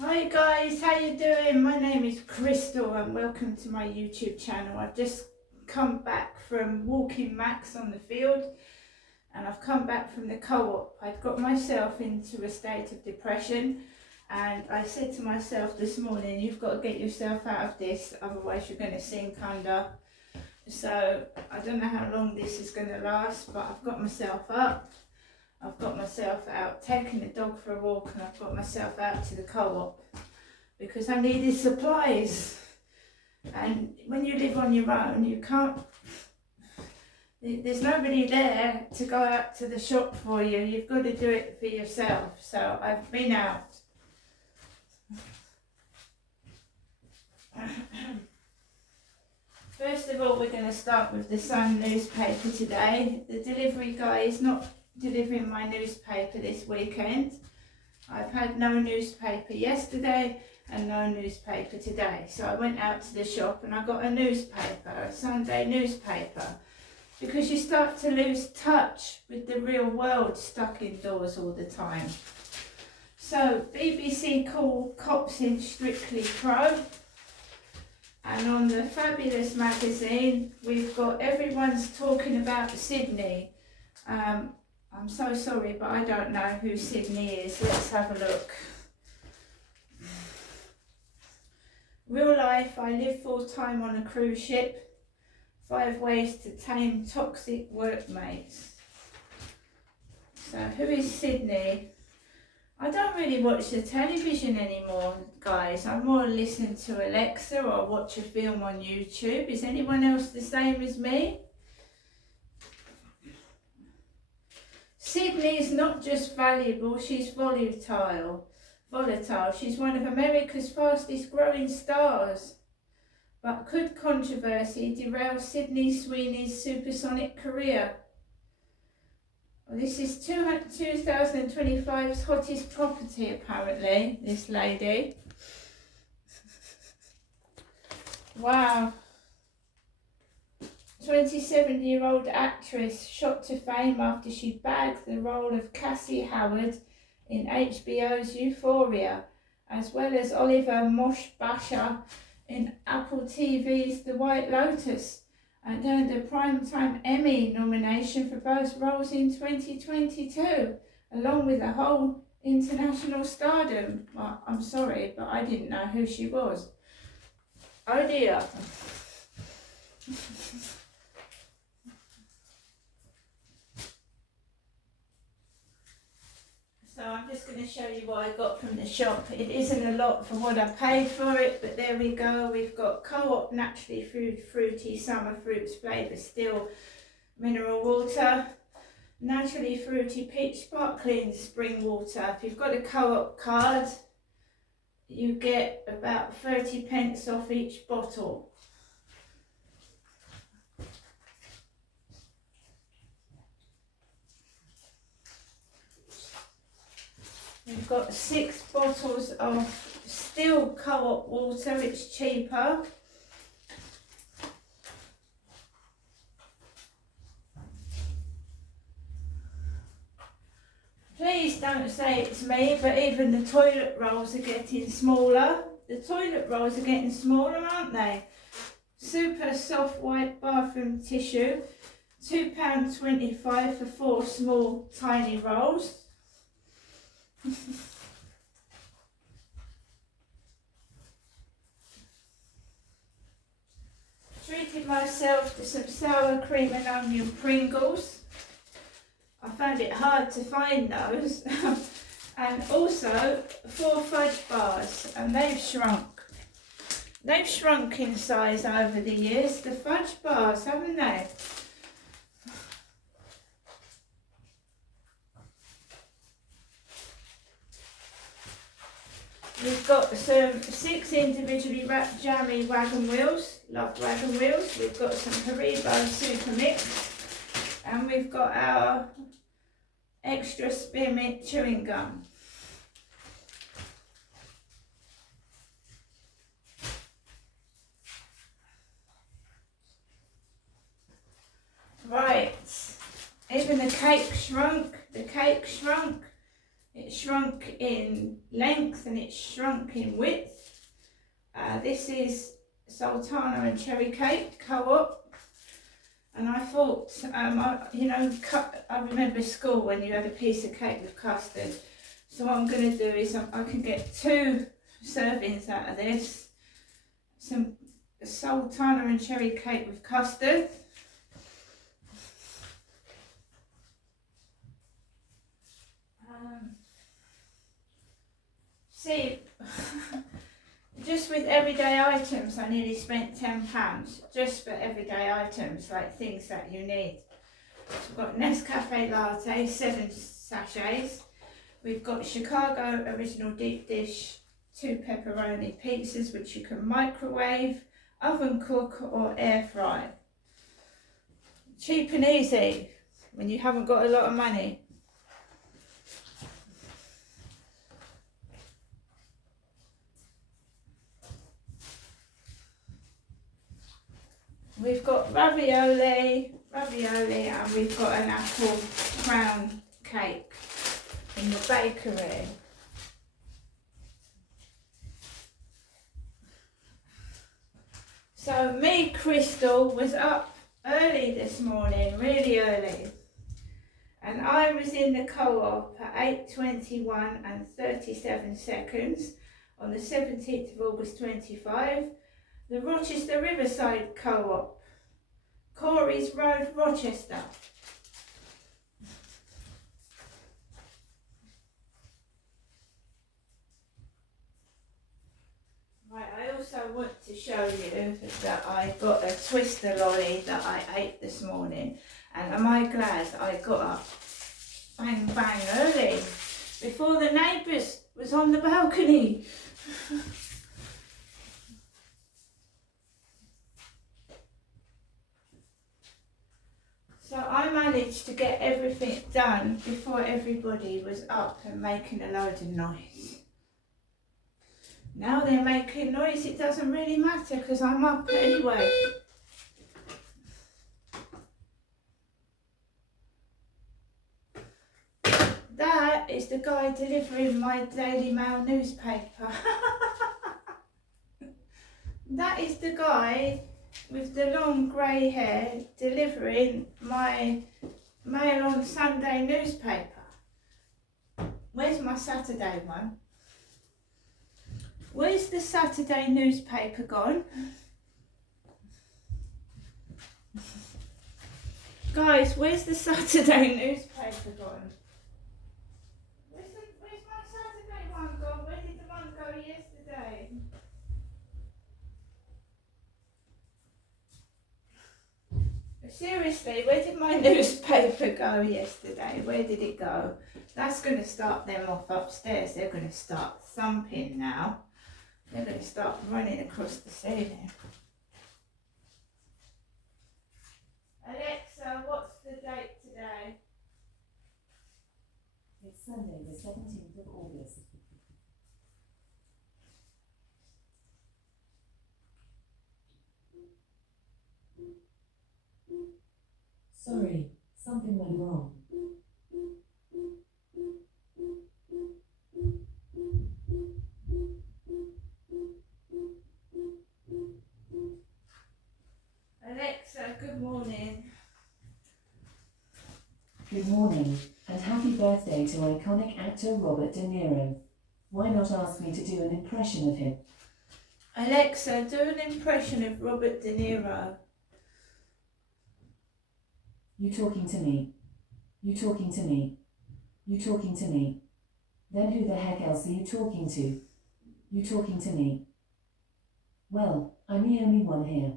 Hi guys, how you doing? My name is Crystal and welcome to my YouTube channel. I've just come back from walking Max on the field and I've come back from the co-op. I'd got myself into a state of depression and I said to myself this morning, you've got to get yourself out of this, otherwise you're going to sink under. So I don't know how long this is going to last, but I've got myself up. I've got myself out taking the dog for a walk and I've got myself out to the co-op because I needed supplies. And when you live on your own, you can't, there's nobody there to go out to the shop for you. You've got to do it for yourself. So I've been out. First of all, we're going to start with the Sun newspaper today. The delivery guy is not delivering my newspaper this weekend. I've had no newspaper yesterday and no newspaper today. So I went out to the shop and I got a newspaper, a Sunday newspaper, because you start to lose touch with the real world stuck indoors all the time. So BBC call cops in Strictly Pro. And on the Fabulous magazine, we've got everyone's talking about Sydney. I'm so sorry, but I don't know who Sydney is. Let's have a look. Real life, I live full time on a cruise ship. 5 ways to tame toxic workmates. So who is Sydney? I don't really watch the television anymore, guys. I more listen to Alexa or watch a film on YouTube. Is anyone else the same as me? Sydney is not just valuable, she's volatile. She's one of America's fastest growing stars. But could controversy derail Sydney Sweeney's supersonic career? Well, this is 2025's hottest property, apparently, this lady. Wow. 27-year-old actress shot to fame after she bagged the role of Cassie Howard in HBO's Euphoria, as well as Oliver Moshbasha in Apple TV's The White Lotus, and earned a Primetime Emmy nomination for both roles in 2022, along with a whole international stardom. Well, I'm sorry, but I didn't know who she was. Oh dear. So I'm just going to show you what I got from the shop. It isn't a lot for what I paid for it, but there we go. We've got Co-op naturally fruity summer fruits flavour still mineral water, naturally fruity peach sparkling spring water. If you've got a Co-op card, you get about 30 pence off each bottle. We've got 6 bottles of still Co-op water, it's cheaper. Please don't say it's me, but even the toilet rolls are getting smaller. The toilet rolls are getting smaller, aren't they? Super soft white bathroom tissue, £2.25 for 4 small tiny rolls. Treated myself to some sour cream and onion Pringles. I found it hard to find those. And also 4 fudge bars, and they've shrunk. They've shrunk in size over the years, the fudge bars, haven't they? We've got some 6 individually wrapped jammy wagon wheels. Love wagon wheels. We've got some Haribo Super Mix. And we've got our extra spearmint chewing gum. Right. Even the cake shrunk. The cake shrunk. It's shrunk in length and it's shrunk in width. This is Sultana and Cherry Cake Co-op, and I thought, I remember school when you had a piece of cake with custard. So what I'm going to do is I can get 2 servings out of this. Some Sultana and Cherry Cake with custard. See, just with everyday items, I nearly spent £10 just for everyday items, like things that you need. So we've got Nescafe Latte, 7 sachets. We've got Chicago Original Deep Dish 2 pepperoni pizzas, which you can microwave, oven cook or air fry. Cheap and easy when you haven't got a lot of money. We've got ravioli, and we've got an apple crown cake in the bakery. So me, Crystal, was up early this morning, really early. And I was in the co-op at 8:21 and 37 seconds on the 17th of August 25. The Rochester Riverside Co-op, Corey's Road, Rochester. Right, I also want to show you that I got a Twister lolly that I ate this morning, and am I glad I got up bang bang early before the neighbours was on the balcony. So I managed to get everything done before everybody was up and making a load of noise. Now they're making noise, it doesn't really matter because I'm up anyway. That is the guy delivering my Daily Mail newspaper. That is the guy with the long grey hair delivering my Mail on Sunday newspaper. Where's my Saturday one? Where's the Saturday newspaper gone? Guys, where's the Saturday newspaper gone? Where's my Saturday one gone? Where did the one go yesterday? Seriously, where did my newspaper go yesterday? Where did it go? That's going to start them off upstairs. They're going to start thumping now. They're going to start running across the ceiling. Alexa, what's the date today? It's Sunday the 17th of August. Sorry, something went wrong. Alexa, good morning. Good morning, and happy birthday to iconic actor Robert De Niro. Why not ask me to do an impression of him? Alexa, do an impression of Robert De Niro. You talking to me? You talking to me? You talking to me? Then who the heck else are you talking to? You talking to me? Well, I'm the only one here.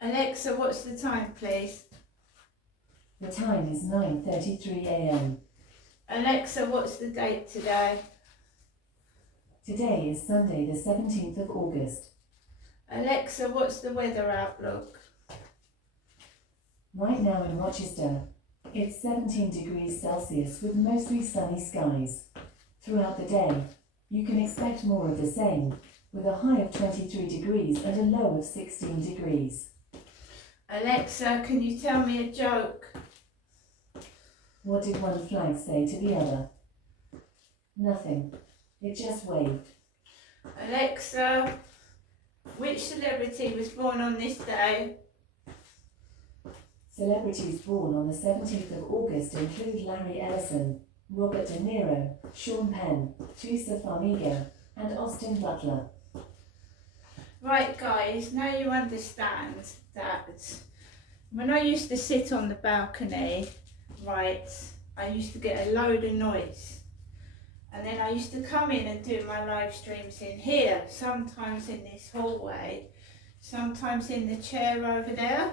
Alexa, what's the time, please? The time is 9:33 a.m. Alexa, what's the date today? Today is Sunday the 17th of August. Alexa, what's the weather outlook? Right now in Rochester, it's 17 degrees Celsius with mostly sunny skies. Throughout the day, you can expect more of the same, with a high of 23 degrees and a low of 16 degrees. Alexa, can you tell me a joke? What did one flag say to the other? Nothing. It just waved. Alexa, which celebrity was born on this day? Celebrities born on the 17th of August include Larry Ellison, Robert De Niro, Sean Penn, Teresa Farmiga, and Austin Butler. Right guys, now you understand that when I used to sit on the balcony, right, I used to get a load of noise. And then I used to come in and do my live streams in here, sometimes in this hallway, sometimes in the chair over there.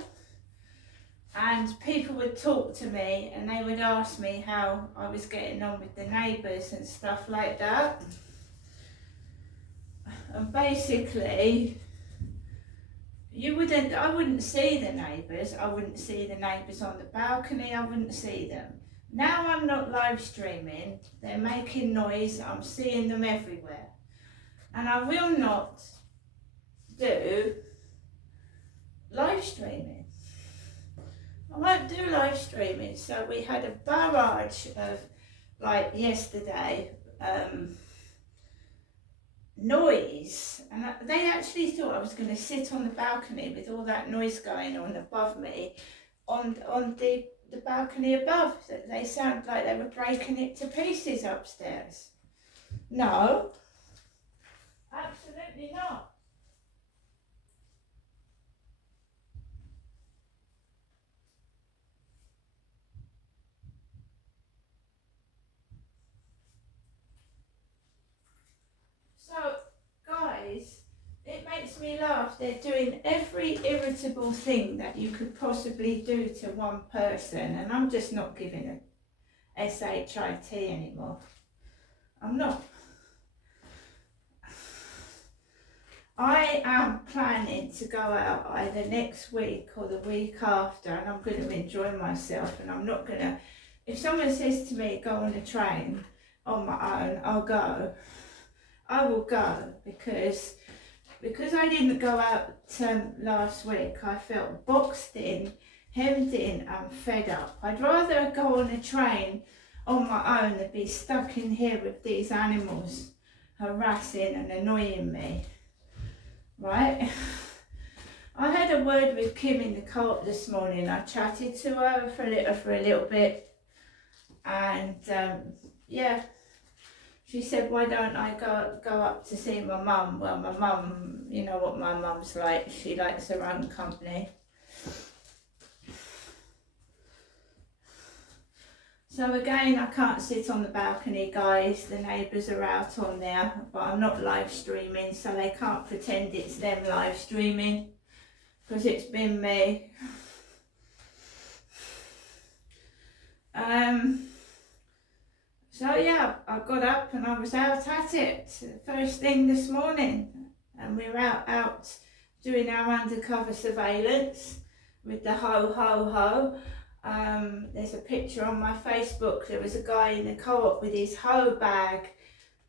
And people would talk to me and they would ask me how I was getting on with the neighbours and stuff like that. And basically, I wouldn't see the neighbours, I wouldn't see the neighbours on the balcony, I wouldn't see them. Now I'm not live streaming, they're making noise, I'm seeing them everywhere. And I will not do live streaming. I won't do live streaming. So we had a barrage of, like yesterday, noise, and they actually thought I was going to sit on the balcony with all that noise going on above me on the balcony above. They sound like they were breaking it to pieces upstairs. No, absolutely not. So, guys, it makes me laugh. They're doing every irritable thing that you could possibly do to one person, and I'm just not giving a SHIT anymore. I'm not. I am planning to go out either next week or the week after, and I'm going to enjoy myself, and I'm not going to, if someone says to me, go on a train on my own, I'll go. I will go because I didn't go out last week. I felt boxed in, hemmed in and fed up. I'd rather go on a train on my own than be stuck in here with these animals harassing and annoying me. Right? I had a word with Kim in the co-op this morning. I chatted to her for a little bit, and yeah. She said, why don't I go up to see my mum? Well, my mum, you know what my mum's like. She likes her own company. So again, I can't sit on the balcony, guys. The neighbours are out on there, but I'm not live streaming, so they can't pretend it's them live streaming, because it's been me. So yeah, I got up and I was out at it first thing this morning, and we were out doing our undercover surveillance with the ho ho ho. There's a picture on my Facebook. There was a guy in the co-op with his ho bag,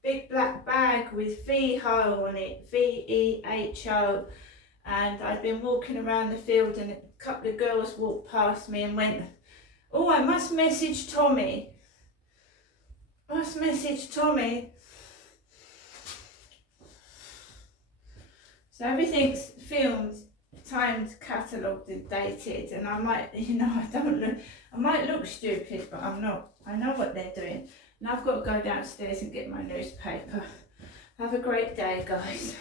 big black bag with VHO on it, VEHO, and I'd been walking around the field and a couple of girls walked past me and went, oh, I must message Tommy. So everything's filmed, timed, catalogued and dated, and I might, I might look stupid, but I'm not. I know what they're doing. And I've got to go downstairs and get my newspaper. Have a great day, guys.